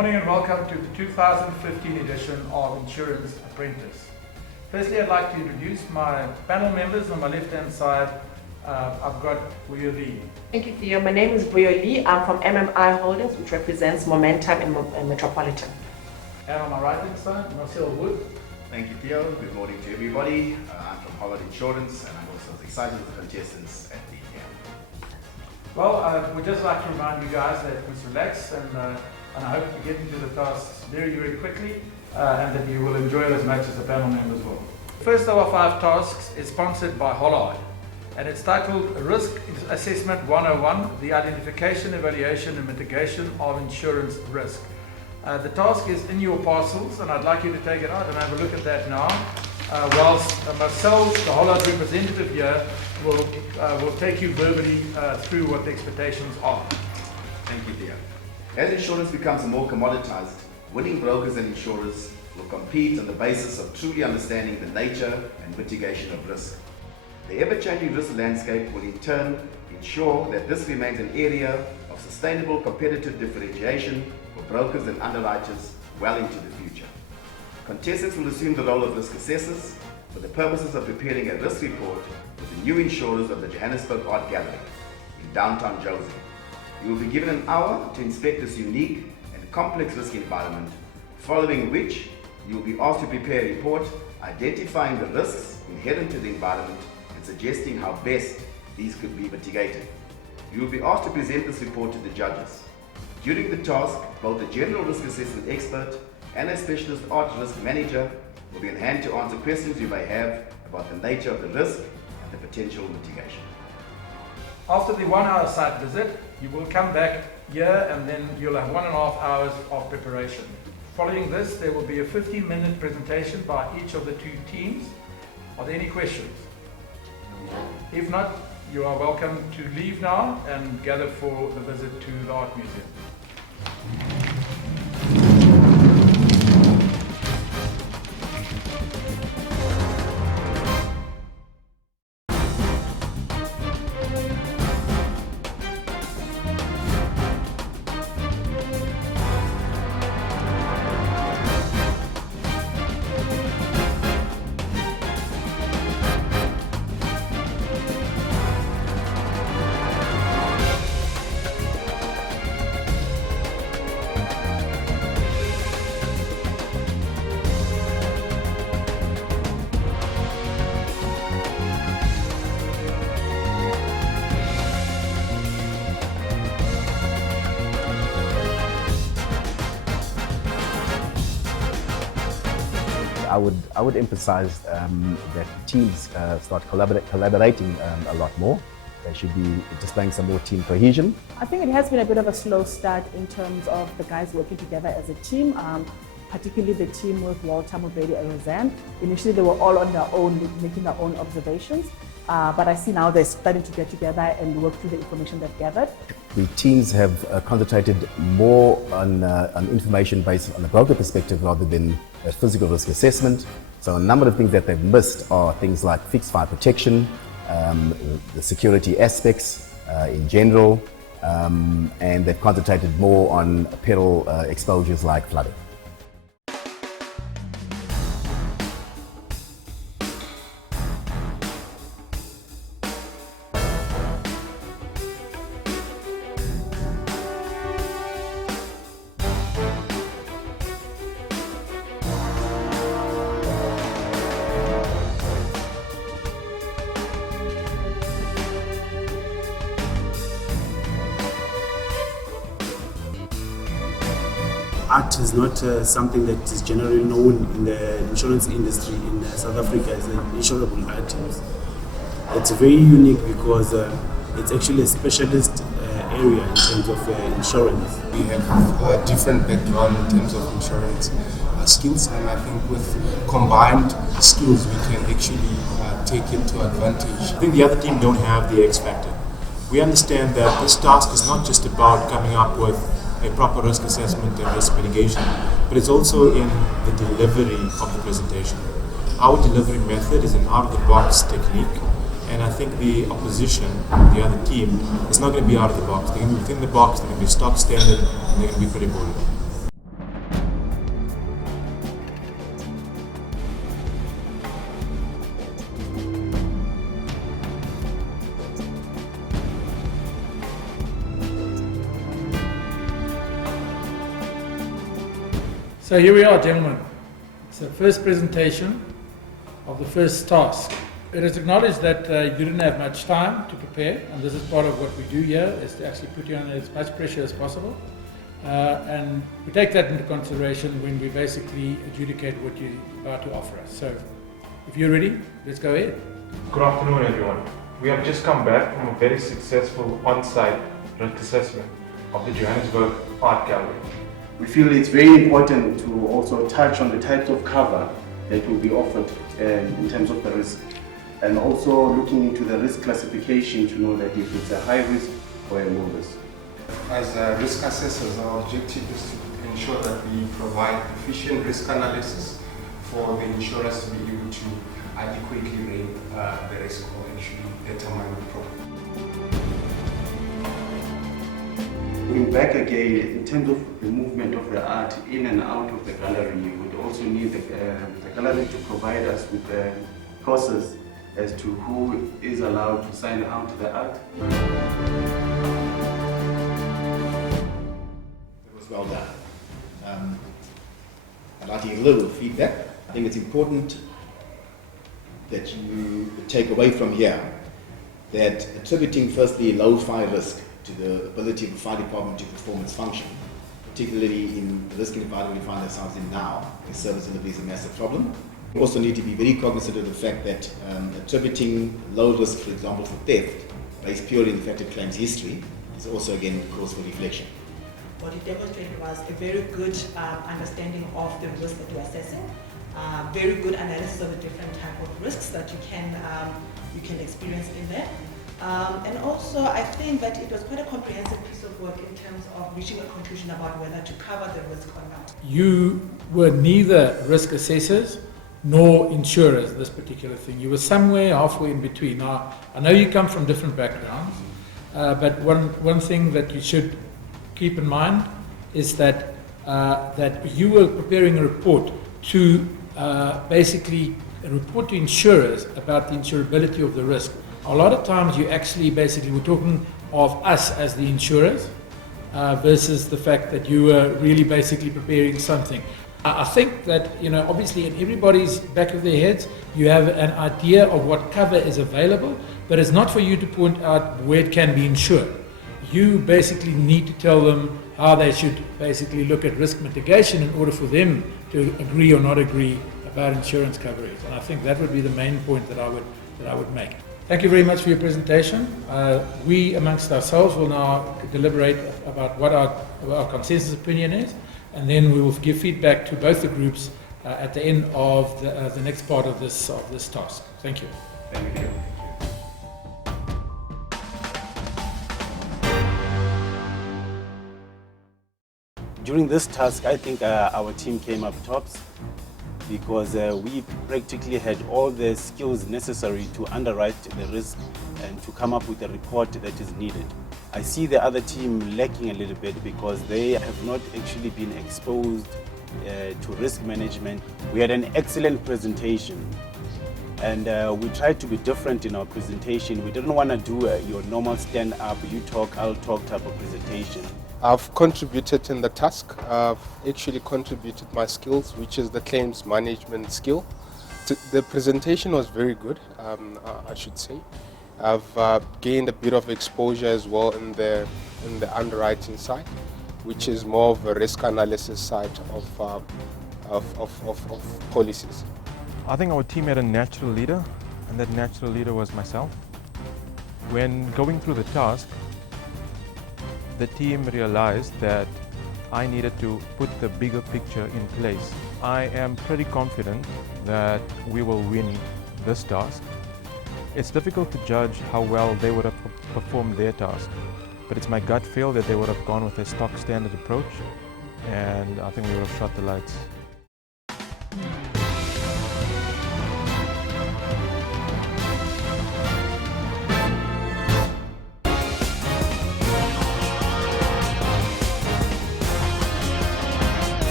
morning and welcome to the 2015 edition of Insurance Apprentice. Firstly, I'd like to introduce my panel members. On my left-hand side, I've got Buyo Lee. Thank you, Theo. My name is Buyo Lee. I'm from MMI Holdings, which represents Momentum in Metropolitan. And on my right-hand side, Marcel Wood. Thank you, Theo. Good morning to everybody. I'm from Holland Insurance, and I'm also as excited as the contestants at the camp. Well, we'd just like to remind you guys that we relax and I hope to get into the tasks very, very quickly and that you will enjoy it as much as the panel members will. First of our 5 tasks is sponsored by Hollard, and it's titled Risk Assessment 101, the identification, evaluation and mitigation of insurance risk. The task is in your parcels, and I'd like you to take it out and have a look at that now. Whilst Marcel, the Hollard representative here, will take you verbally through what the expectations are. Thank you, Theo. As insurance becomes more commoditized, winning brokers and insurers will compete on the basis of truly understanding the nature and mitigation of risk. The ever-changing risk landscape will in turn ensure that this remains an area of sustainable competitive differentiation for brokers and underwriters well into the future. Contestants will assume the role of risk assessors for the purposes of preparing a risk report with the new insurers of the Johannesburg Art Gallery in downtown Jozi. You will be given an hour to inspect this unique and complex risk environment, following which you will be asked to prepare a report identifying the risks inherent to the environment and suggesting how best these could be mitigated. You will be asked to present this report to the judges. During the task, both a general risk assessment expert and a specialist art risk manager will be on hand to answer questions you may have about the nature of the risk and the potential mitigation. After the 1 hour site visit, you will come back here and then you'll have 1.5 hours of preparation. Following this, there will be a 15-minute presentation by each of the 2 teams. Are there any questions? If not, you are welcome to leave now and gather for the visit to the Art Museum. I would emphasize that teams start collaborating a lot more. They should be displaying some more team cohesion. I think it has been a bit of a slow start in terms of the guys working together as a team, particularly the team with Walter, Mobedi and Roseanne. Initially they were all on their own, making their own observations, but I see now they're starting to get together and work through the information they've gathered. The teams have concentrated more on information based on the broker perspective rather than a physical risk assessment. So a number of things that they've missed are things like fixed fire protection, the security aspects in general, and they've concentrated more on peril exposures like flooding. Art is not something that is generally known in the insurance industry in South Africa as insurable items. It's very unique because it's actually a specialist area in terms of insurance. We have a different background in terms of insurance skills, and I think with combined skills we can actually take it to advantage. I think the other team don't have the X factor. We understand that this task is not just about coming up with a proper risk assessment and risk mitigation, but it's also in the delivery of the presentation. Our delivery method is an out-of-the-box technique, and I think the opposition, the other team, is not going to be out of the box. They're going to be within the box, they're going to be stock standard, and they're going to be pretty boring. So here we are, gentlemen. It's the first presentation of the first task. It is acknowledged that you didn't have much time to prepare, and this is part of what we do here, is to actually put you under as much pressure as possible. And we take that into consideration when we basically adjudicate what you're about to offer us. So, if you're ready, let's go ahead. Good afternoon, everyone. We have just come back from a very successful on-site risk assessment of the Johannesburg Art Gallery. We feel it's very important to also touch on the types of cover that will be offered in terms of the risk, and also looking into the risk classification to know that if it's a high risk or a low risk. As risk assessors, our objective is to ensure that we provide efficient risk analysis for the insurers to be able to adequately rate the risk or actually determine the problem. Going back again, in terms of the movement of the art in and out of the gallery, you would also need the gallery to provide us with the process as to who is allowed to sign out the art. It was well done. I'd like to give a little feedback. I think it's important that you take away from here that attributing firstly low fire risk to the ability of the fire department to perform its function, particularly in the risk environment we find ourselves in now, where service delivery is a massive problem. We also need to be very cognizant of the fact that attributing low risk, for example, for theft, based purely on the fact it claims history, is also again cause for reflection. What it demonstrated was a very good understanding of the risk that you're assessing, very good analysis of the different type of risks that you can experience in there. And also, I think that it was quite a comprehensive piece of work in terms of reaching a conclusion about whether to cover the risk or not. You were neither risk assessors nor insurers, this particular thing. You were somewhere halfway in between. Now, I know you come from different backgrounds, but one thing that you should keep in mind is that you were preparing a report to basically a report to insurers about the insurability of the risk. A lot of times you actually basically were talking of us as the insurers versus the fact that you were really basically preparing something. I think that, obviously in everybody's back of their heads, you have an idea of what cover is available, but it's not for you to point out where it can be insured. You basically need to tell them how they should basically look at risk mitigation in order for them to agree or not agree about insurance coverage. And I think that would be the main point that I would make. Thank you very much for your presentation. We amongst ourselves will now deliberate about what our consensus opinion is, and then we will give feedback to both the groups at the end of the next part of this task. Thank you. Thank you. During this task, I think our team came up tops because we practically had all the skills necessary to underwrite the risk and to come up with a report that is needed. I see the other team lacking a little bit because they have not actually been exposed to risk management. We had an excellent presentation, and we tried to be different in our presentation. We didn't want to do your normal stand-up, you talk, I'll talk type of presentation. I've contributed in the task. I've actually contributed my skills, which is the claims management skill. The presentation was very good, I should say. I've gained a bit of exposure as well in the underwriting side, which is more of a risk analysis side of policies. I think our team had a natural leader, and that natural leader was myself. When going through the task, the team realized that I needed to put the bigger picture in place. I am pretty confident that we will win this task. It's difficult to judge how well they would have performed their task, but it's my gut feel that they would have gone with a stock standard approach, and I think we would have shot the lights.